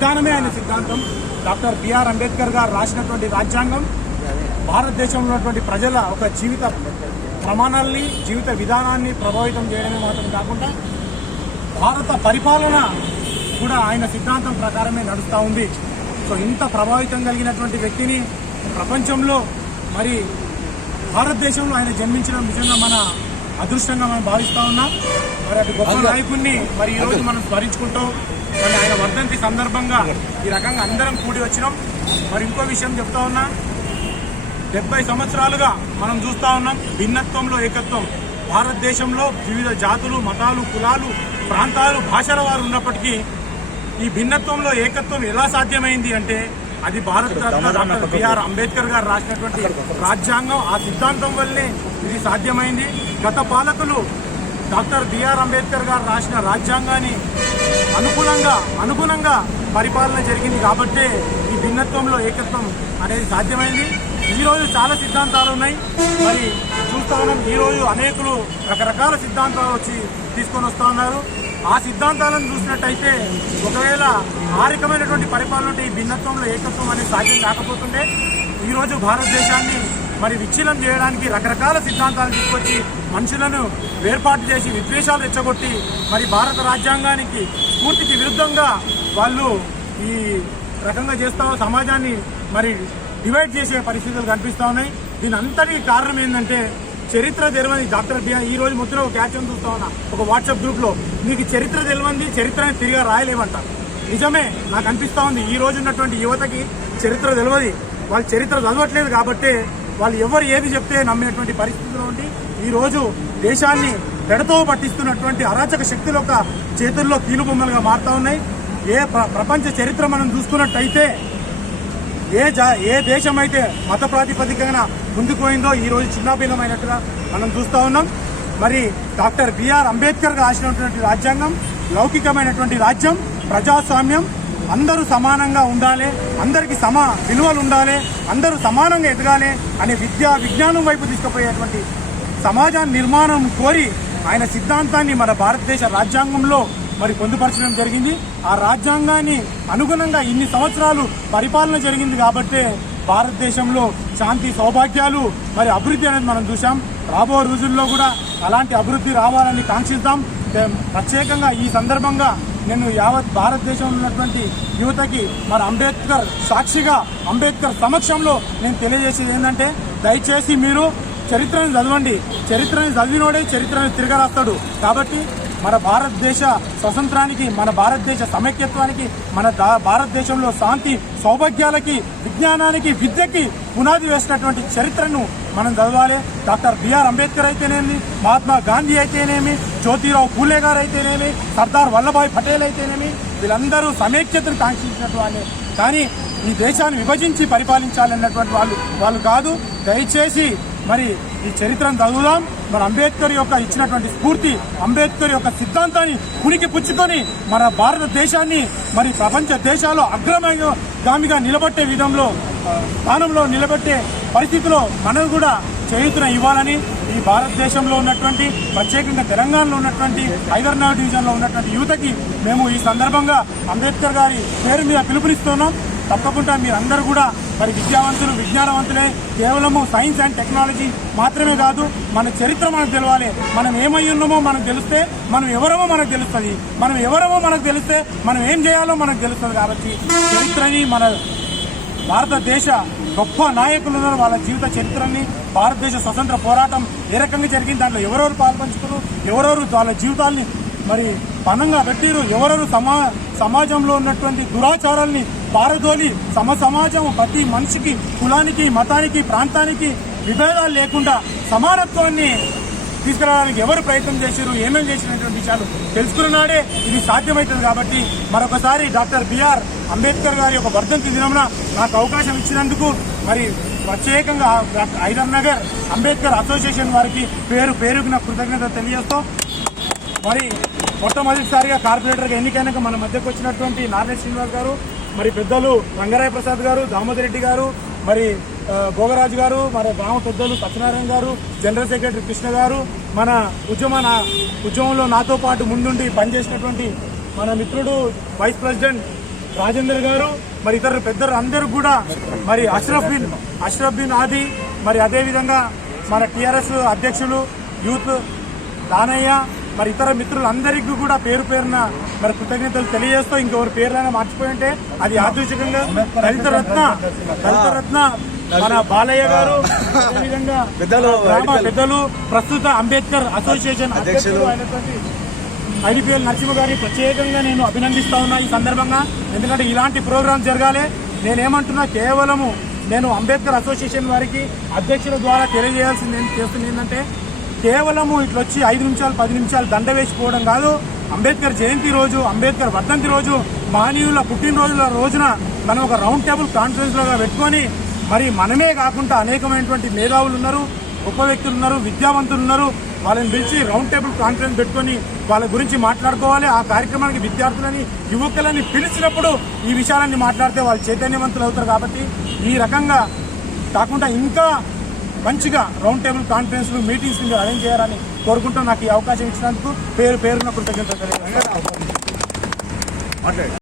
విధానమే ఆయన సిద్ధాంతం. డాక్టర్ బిఆర్ అంబేద్కర్ గారు రాసినటువంటి రాజ్యాంగం భారతదేశంలో ఉన్నటువంటి ప్రజల ఒక జీవిత ప్రమాణాలని, జీవిత విధానాన్ని ప్రభావితం చేయడమే మాత్రం కాకుండా భారత పరిపాలన కూడా ఆయన సిద్ధాంతం ప్రకారమే నడుస్తూ ఉంది. సో ఇంత ప్రభావితం కలిగినటువంటి వ్యక్తిని ప్రపంచంలో మరి భారతదేశంలో ఆయన జన్మించడం నిజంగా మన అదృష్టంగా మనం భావిస్తూ ఉన్నాం. మరి అటు గొప్ప నాయకుడిని మరి ఈరోజు మనం స్మరించుకుంటూ మరి ఆయన వర్ధంతి సందర్భంగా ఈ రకంగా అందరం కూడి వచ్చినాం. మరి ఇంకో విషయం చెప్తా ఉన్నా, 70 సంవత్సరాలుగా మనం చూస్తూ ఉన్నాం భిన్నత్వంలో ఏకత్వం. భారతదేశంలో వివిధ జాతులు, మతాలు, కులాలు, ప్రాంతాలు, భాషల వారు ఉన్నప్పటికీ ఈ భిన్నత్వంలో ఏకత్వం ఎలా సాధ్యమైంది అంటే అది భారతరత్న డాక్టర్ బిఆర్ అంబేద్కర్ గారు రాసినటువంటి రాజ్యాంగం, ఆ సిద్ధాంతం వల్లే ఇది సాధ్యమైంది. గత పాలకులు డాక్టర్ బిఆర్ అంబేద్కర్ గారు రాసిన రాజ్యాంగాన్ని అనుగుణంగా పరిపాలన జరిగింది కాబట్టే ఈ భిన్నత్వంలో ఏకత్వం అనేది సాధ్యమైంది. ఈరోజు చాలా సిద్ధాంతాలు ఉన్నాయి. మరి చూస్తా ఉన్నాం, ఈరోజు అనేకులు రకరకాల సిద్ధాంతాలు వచ్చి తీసుకొని వస్తూ ఉన్నారు. ఆ సిద్ధాంతాలను చూసినట్టయితే ఒకవేళ ఆ రకమైనటువంటి పరిపాలన ఉంటే ఈ భిన్నత్వంలో ఏకత్వం అనేది సాధ్యం కాకపోతుంటే ఈరోజు భారతదేశాన్ని మరి విచ్ఛిన్నం చేయడానికి రకరకాల సిద్ధాంతాలు తీసుకొచ్చి మనుషులను వేర్పాటు చేసి విద్వేషాలు రెచ్చగొట్టి మరి భారత రాజ్యాంగానికి స్ఫూర్తికి విరుద్ధంగా వాళ్ళు ఈ రకంగా చేస్తా సమాజాన్ని మరి డివైడ్ చేసే పరిస్థితులు కనిపిస్తూ ఉన్నాయి. దీని అంతటికి కారణం ఏంటంటే చరిత్ర తెలియని డాక్టర్ బిఆర్ ఈ రోజు ముద్ర ఒక క్యాప్షన్ చూస్తా ఉన్నా ఒక వాట్సాప్ గ్రూప్ లో, నీకు చరిత్ర తెలియంది చరిత్రని తిరిగి రాయలేమంట. నిజమే, నాకు అనిపిస్తా ఉంది ఈ రోజు ఉన్నటువంటి యువతకి చరిత్ర తెలియదు. వాళ్ళు చరిత్ర చదవట్లేదు కాబట్టి వాళ్ళు ఎవరు ఏది చెప్తే నమ్మేటువంటి పరిస్థితిలో ఉండి ఈ రోజు దేశాన్ని పెడతో పట్టిస్తున్నటువంటి అరాచక శక్తుల యొక్క చేతుల్లో కీలుబొమ్మలుగా మారుతా ఉన్నాయి. ప్రపంచ చరిత్ర మనం చూసుకున్నట్టయితే ఏ దేశం అయితే మత ప్రాతిపదికన ముందుకు పోయిందో ఈ రోజు చిన్నాభిన్నమైనట్టుగా మనం చూస్తూ ఉన్నాం. మరి డాక్టర్ బిఆర్ అంబేద్కర్ రాసినటువంటి రాజ్యాంగం లౌకికమైనటువంటి రాజ్యం, ప్రజాస్వామ్యం, అందరూ సమానంగా ఉండాలి, అందరికీ విలువలు ఉండాలి, అందరూ సమానంగా ఎదగాలి అనే విజ్ఞానం వైపు తీసుకుపోయేటువంటి సమాజాన్ని నిర్మాణం కోరి ఆయన సిద్ధాంతాన్ని మన భారతదేశ రాజ్యాంగంలో మరి పొందుపరచడం జరిగింది. ఆ రాజ్యాంగాన్ని అనుగుణంగా ఇన్ని సంవత్సరాలు పరిపాలన జరిగింది కాబట్టే భారతదేశంలో శాంతి, సౌభాగ్యాలు, మరి అభివృద్ధి అనేది మనం చూసాం. రాబో రోజుల్లో కూడా అలాంటి అభివృద్ధి రావాలని కాంక్షిద్దాం. ప్రత్యేకంగా ఈ సందర్భంగా నేను యావత్ భారతదేశంలో ఉన్నటువంటి యువతకి మరి అంబేద్కర్ సాక్షిగా, అంబేద్కర్ సమక్షంలో నేను తెలియజేసేది ఏంటంటే దయచేసి మీరు చరిత్రను చదవండి. చరిత్రను చదివినోడే చరిత్రను తిరగరాస్తాడు. కాబట్టి మన భారతదేశ స్వతంత్రానికి, మన భారతదేశ సమైక్యత్వానికి, మన భారతదేశంలో శాంతి సౌభాగ్యాలకి, విజ్ఞానానికి, విద్యకి పునాది వేసినటువంటి చరిత్రను మనం చదవాలి. డాక్టర్ బిఆర్ అంబేద్కర్ అయితేనేమి, మహాత్మా గాంధీ అయితేనేమి, జ్యోతిరావు పూలే గారు అయితేనేమి, సర్దార్ వల్లభాయ్ పటేల్ అయితేనేమి, వీళ్ళందరూ సమైక్యతను కాంక్షించినటువంటి వాళ్ళే. కానీ ఈ దేశాన్ని విభజించి పరిపాలించాలన్నటువంటి వాళ్ళు కాదు. దయచేసి మరి ఈ చరిత్రను చదువుదాం. మరి అంబేద్కర్ యొక్క ఇచ్చినటువంటి స్ఫూర్తి, అంబేద్కర్ యొక్క సిద్ధాంతాన్ని పుణికి పుచ్చుకొని మన భారతదేశాన్ని మరి ప్రపంచ దేశాల్లో అగ్రగామిగా నిలబెట్టే స్థానంలో నిలబెట్టే పరిస్థితిలో మనం కూడా చేయూతన ఇవ్వాలని ఈ భారతదేశంలో ఉన్నటువంటి, ప్రత్యేకంగా తెలంగాణలో ఉన్నటువంటి హైదరాబాద్ డివిజన్లో ఉన్నటువంటి యువతకి మేము ఈ సందర్భంగా అంబేద్కర్ గారి పేరు మీద పిలుపునిస్తున్నాం. తప్పకుండా మీరందరూ కూడా మరి విద్యావంతులు, విజ్ఞానవంతులే. కేవలము సైన్స్ అండ్ టెక్నాలజీ మాత్రమే కాదు, మన చరిత్ర మనకు తెలవాలి. మనం ఏమై ఉన్నామో మనకు తెలిస్తే మనం ఎవరమో మనకు తెలుస్తుంది. మనం ఎవరమో మనకు తెలిస్తే మనం ఏం చేయాలో మనకు తెలుస్తుంది. కాబట్టి చరిత్రని, మన భారతదేశ గొప్ప నాయకులు ఉన్నారు, వాళ్ళ జీవిత చరిత్రని, భారతదేశ స్వతంత్ర పోరాటం ఏ రకంగా జరిగింది, దాంట్లో ఎవరెవరు పాల్పంచుకున్నారు, ఎవరెవరు వాళ్ళ జీవితాల్ని మరి పణంగా పెట్టిరు, ఎవరెవరు సమాజంలో ఉన్నటువంటి దురాచారాల్ని పారదోలి సమాజం ప్రతి మనిషికి, కులానికి, మతానికి, ప్రాంతానికి విభేదాలు లేకుండా సమానత్వాన్ని తీసుకురావడానికి ఎవరు ప్రయత్నం చేశారు, ఏమేమి చేసినటువంటి విషయాలు తెలుసుకున్నాడే ఇది సాధ్యమవుతుంది. కాబట్టి మరొకసారి డాక్టర్ బిఆర్ అంబేద్కర్ గారి యొక్క వర్ధంతి దినమున నాకు అవకాశం ఇచ్చినందుకు మరి ప్రత్యేకంగా హైదర్నగర్ అంబేద్కర్ అసోసియేషన్ వారికి పేరున కృతజ్ఞత తెలియజేస్తూ, మరి మొట్టమొదటిసారిగా కార్పొరేటర్గా ఎన్నికైనాక మన మధ్యకు వచ్చినటువంటి నారాయణ శ్రీనివాస్ గారు, మరి పెద్దలు రంగారాయ ప్రసాద్ గారు, దామోదర్ రెడ్డి గారు, మరి భోగరాజు గారు, మరి గ్రామ పెద్దలు సత్యనారాయణ గారు, జనరల్ సెక్రటరీ కృష్ణ గారు, మన ఉద్యమంలో నాతో పాటు ముందుండి పనిచేసినటువంటి మన మిత్రుడు వైస్ ప్రెసిడెంట్ రాజేందర్ గారు మరి ఇతర పెద్దలు అందరూ కూడా మరి అష్రఫ్ బిన్ ఆది మరి అదేవిధంగా మన టీఆర్ఎస్ అధ్యక్షులు యూత్ దానయ్య మరి ఇతర మిత్రులందరికీ కూడా పేరు పేరున మరి కృతజ్ఞతలు తెలియజేస్తూ ఇంకెవరి పేర్లైనా మర్చిపోయి ఉంటే అది యాదృచ్ఛికంగా దళిత రత్న మన బాలయ్య గారు అదేవిధంగా గ్రామ పెద్దలు ప్రస్తుత అంబేద్కర్ అసోసియేషన్ అధ్యక్షులు అయినటువంటి ఐడిపిఎల్ నరసింహ గారిని ప్రత్యేకంగా నేను అభినందిస్తా ఉన్నా ఈ సందర్భంగా. ఎందుకంటే ఇలాంటి ప్రోగ్రాం జరగాలి. నేనేమంటున్నా కేవలము నేను అంబేద్కర్ అసోసియేషన్ వారికి అధ్యక్షుల ద్వారా తెలియజేయాల్సింది చేస్తుంది ఏంటంటే కేవలము ఇట్లా వచ్చి 5 నిమిషాలు 10 నిమిషాలు దండ వేసిపోవడం కాదు. అంబేద్కర్ జయంతి రోజు, అంబేద్కర్ వర్ధంతి రోజు, మహనీయుల పుట్టినరోజుల రోజున మనం ఒక రౌండ్ టేబుల్ కాన్ఫరెన్స్ లాగా పెట్టుకొని మరి మనమే కాకుండా అనేకమైనటువంటి మేధావులు ఉన్నారు, గొప్ప వ్యక్తులు ఉన్నారు, విద్యావంతులు ఉన్నారు, వాళ్ళని పిలిచి రౌండ్ టేబుల్ కాన్ఫరెన్స్ పెట్టుకొని వాళ్ళ గురించి మాట్లాడుకోవాలి. ఆ కార్యక్రమానికి విద్యార్థులని యువకులని పిలిచినప్పుడు ఈ విషయాలన్నీ మాట్లాడితే వాళ్ళు చైతన్యవంతులు అవుతారు. కాబట్టి ఈ రకంగా కాకుండా ఇంకా మంచిగా round table conference meetings arrange చేయాలని కోరుకుంటూ నాకు ఈ అవకాశం ఇచ్చినందుకు పేరున కృతజ్ఞతలు.